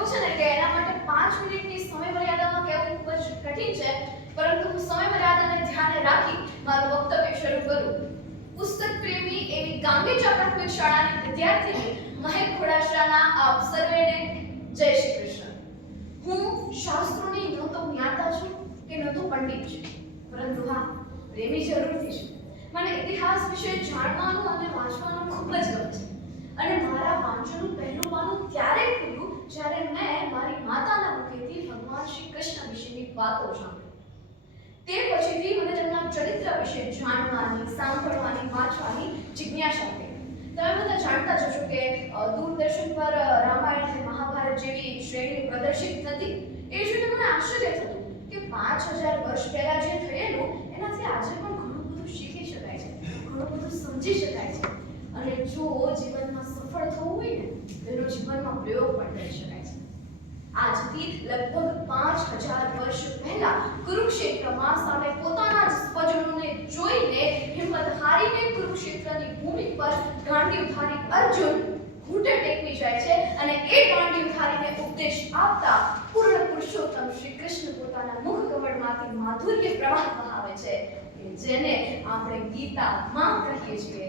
કેવું છે ને કે એના માટે 5 મિનિટની સમય મર્યાદામાં કહેવું ખૂબ જ કઠિન છે, પરંતુ હું સમય મર્યાદાને ધ્યાને રાખી મારું વક્તવ્ય શરૂ કરું. પુસ્તક પ્રેમી એવી ગાંધીચા પ્રાથમિક શાળાની વિદ્યાર્થીની મહેક ખોડાસરાના આપ સર્વેને જય શ્રી કૃષ્ણ. હું શાસ્ત્રોની ન તો જ્ઞાતા છું કે ન તો પંડિત છું, પરંતુ હા, પ્રેમી જરૂરથી છું. મને ઇતિહાસ વિશે જાણવાનું અને વાંચવાનું ખૂબ જ ગમે છે, અને મારા વાંચનનું પહેલું પાનું ત્યારે ખુલ્યું જ્યારે મેં મારી માતાના મુખેથી ભગવાન શ્રી કૃષ્ણ વિશેની વાતો સાંભળી. તે પછીથી મને તેમના ચરિત્ર વિશે જાણવાની, સાંભળવાની, વાંચવાની જિજ્ઞાસા થઈ. તમે બધા જાણતા જ હશો કે દૂરદર્શન પર રામાયણ અને મહાભારત જેવી શ્રેણી પ્રદર્શિત થતી. એ જોઈને મને આશ્ચર્ય થતું કે 5000 વર્ષ પહેલા જે થયેલું એનાથી આજે પણ ઘણું બધું શીખી શકાય છે, ઘણું બધું સમજી શકાય છે, અને જો જીવનમાં સફળ થવું હોય ને તેનો જીવનમાં પ્રયોગ પણ કરી શકાય છે. આજથી લગભગ 5000 વર્ષ પહેલા કુરુક્ષેત્રમાં સામે પોતાના જ સ્વજનોને જોઈને હિંમત હારીને કુરુક્ષેત્રની ભૂમિ પર ગાંડીવધારી અર્જુન ઘૂંટે ટેકવી જાય છે, અને એ ગાંડીવધારીને ઉપદેશ આપતા પૂર્ણ પુરુષોત્તમ શ્રી કૃષ્ણ પોતાના મુખ કમળમાંથી માધુર્ય પ્રવાહ વહાવે છે, જેને આપણે ગીતામાં કહીએ છીએ.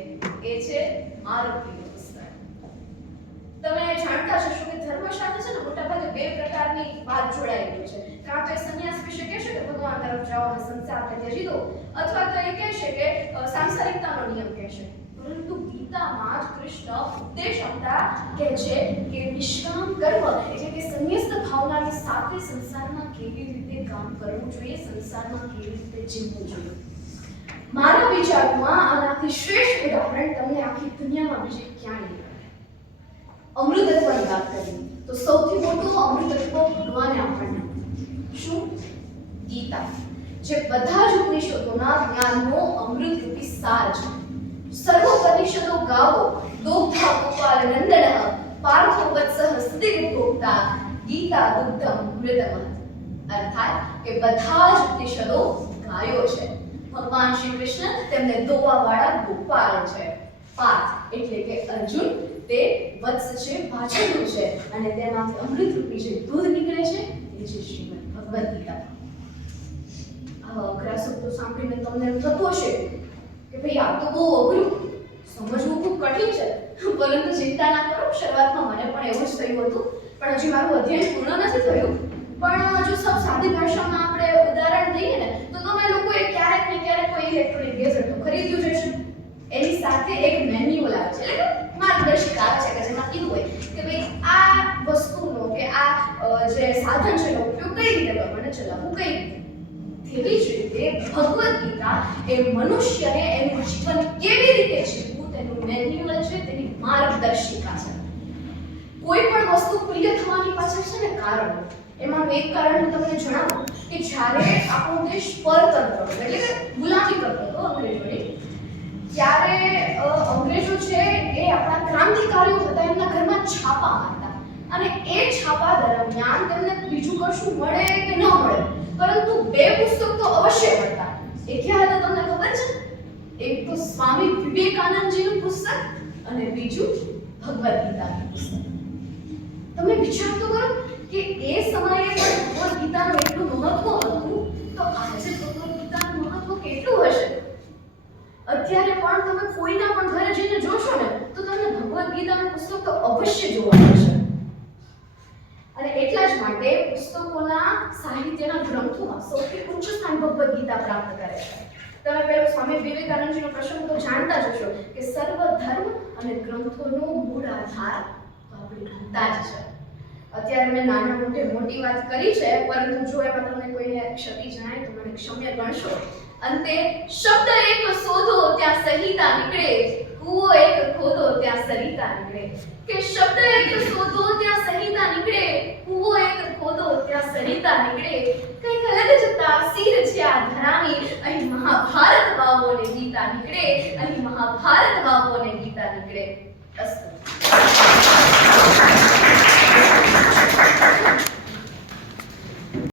એ છે મારું પ્રિય પુસ્તક. તમે જાણતા જ હશો કે ધર્મ સાથે છે ને મોટાભાગે 2 પ્રકારની વાત જોડાયેલી છે. કાં તો એ સંન્યાસ વિશે કહેશે કે ભગવાન તરફ જાઓ અને સંસારને ત્યજી દો, અથવા તો એ કહેશે કે સાંસારિકતાનો નિયમ કહેશે. પરંતુ ગીતામાં જ કૃષ્ણ ઉપદેશ આપતા કહે છે કે નિષ્કામ કર્મ એટલે કે સંન્યસ્ત ભાવનાની સાથે સંસારમાં કેવી રીતે કામ કરવું જોઈએ, સંસારમાં કેવી રીતે જીવવું જોઈએ. મારા વિચારમાં આનાથી શ્રેષ્ઠ ઉદાહરણ તમને આખી દુનિયામાં બીજે ક્યાંય નહીં. અમૃતત્વની વાત કરીએ તો સૌથી મોટું અમૃતત્વ ભગવાને આપણને આપ્યું. શું? ગીતા, જે બધા જ ઉપનિષદોના જ્ઞાનનો અમૃતરૂપી સાર છે. સર્વોપનિષદો ગાવો દોગ્ધા ગોપાલનંદનઃ પાર્થો વત્સઃ સુદીર્ઘોક્તા ગીતા દુગ્ધમ અમૃતમઃ. અર્થાત કે બધા જ ઉપનિષદો ગાયો છે. ભગવાન શ્રી કૃષ્ણ તેમને દોવાવાળા ગોપાલ છે. પાર્થ એટલે કે અર્જુન, તે વત્સ છે, વાછરડું છે, અને તેમાંથી અમૃતરૂપી જે દૂધ નીકળે છે એ છે શ્રીમદ ભગવદ ગીતા. આવા અઘરા શબ્દો સાંભળીને તમને એમ થતું હશે કે ભાઈ આ તો બહુ અઘરું, સમજવું ખૂબ કઠિન છે. પરંતુ ચિંતા ના કરો, શરૂઆતમાં મને પણ એવું જ થયું હતું, પણ હજી મારું અધ્યયન પૂર્ણ નથી થયું. પણ જો સૌ સાદી ભાષામાં આપણે ઉદાહરણ દઈએ ને તો તમે લોકોએ ક્યારેક ને ક્યારેક કોઈ ઇલેક્ટ્રોનિક ગેજેટ તો ખરીદ્યું જ હશે. એની સાથે એક મેન્યુઅલ આવે છે, એટલે કે માર્ગદર્શિકા આવે છે, કે જેમાં કીધું હોય કે ભાઈ આ વસ્તુનો કે આ જે સાધન છે એનો ઉપયોગ કઈ રીતે કરવો અને ચલાવવું કઈ રીતે. તેવી જ રીતે ભગવદ ગીતા એ મનુષ્યને એનું જીવન કેવી રીતે જીવવું તેનું મેન્યુઅલ છે, તેની માર્ગદર્શિકા છે. કોઈ પણ વસ્તુ પ્રિય થવાની પાછળ છે ને કારણ. એમાં એક કારણ હું તમને જણાવું કે જ્યારે આપણો દેશ પરતંત્ર એટલે કે ગુલામી કરતો હતો અંગ્રેજોની, ત્યારે અંગ્રેજો છે એ આપણા ક્રાંતિકારીઓ હતા, એમના ઘરમાં છાપા મારતા, અને એ છાપા દરમિયાન તેમને બીજું કશું મળે કે ન મળે, પરંતુ 2 પુસ્તક તો અવશ્ય મળતા. એ ક્યાં હતા તમને ખબર છે? એક તો સ્વામી વિવેકાનંદજીનું પુસ્તક અને બીજું ભગવદ ગીતાનું પુસ્તક. તમે વિચાર તો કરો કે એ સમયે પણ ભગવદ ગીતાનું એટલું મહત્વ હતું, તો આજે ભગવદ ગીતાનું મહત્વ કેટલું હશે? અત્યારે પણ તમે કોઈના પણ ઘરે જઈને જોશો ને તો તમને ભગવદ ગીતાનું પુસ્તક તો અવશ્ય જોવા મળશે. અને એટલા જ માટે પુસ્તકોના સાહિત્યના ગ્રંથોમાં સૌથી ઉચ્ચ સ્થાન ભગવદ ગીતા પ્રાપ્ત કરે છે. તમે પેલો સ્વામી વિવેકાનંદજીનો પ્રસંગ તો જાણતા જ હશો કે સર્વ ધર્મ અને ગ્રંથોનો મૂળ આધાર આપણી ગીતા જ છે. અત્યારે મેં નાના મોટે મોટી વાત કરી છે, પરંતુ જો એમાં તમને કોઈને ક્ષતિ જણાય તો મને ક્ષમ્ય ગણશો. અંતે શબ્દ એક શોધો ત્યાં સંહિતા નીકળે, કૂવો એક ખોદો ત્યાં સરિતા નીકળે. કે શબ્દ એક શોધો ત્યાં સંહિતા નીકળે, કૂવો એક ખોદો ત્યાં સરિતા નીકળે. કંઈક અલગ જ તાસીર છે આ ધરાની, અહીં મહાભારત વાવો ને ગીતા નીકળે, અહીં મહાભારત વાવો ને ગીતા નીકળે.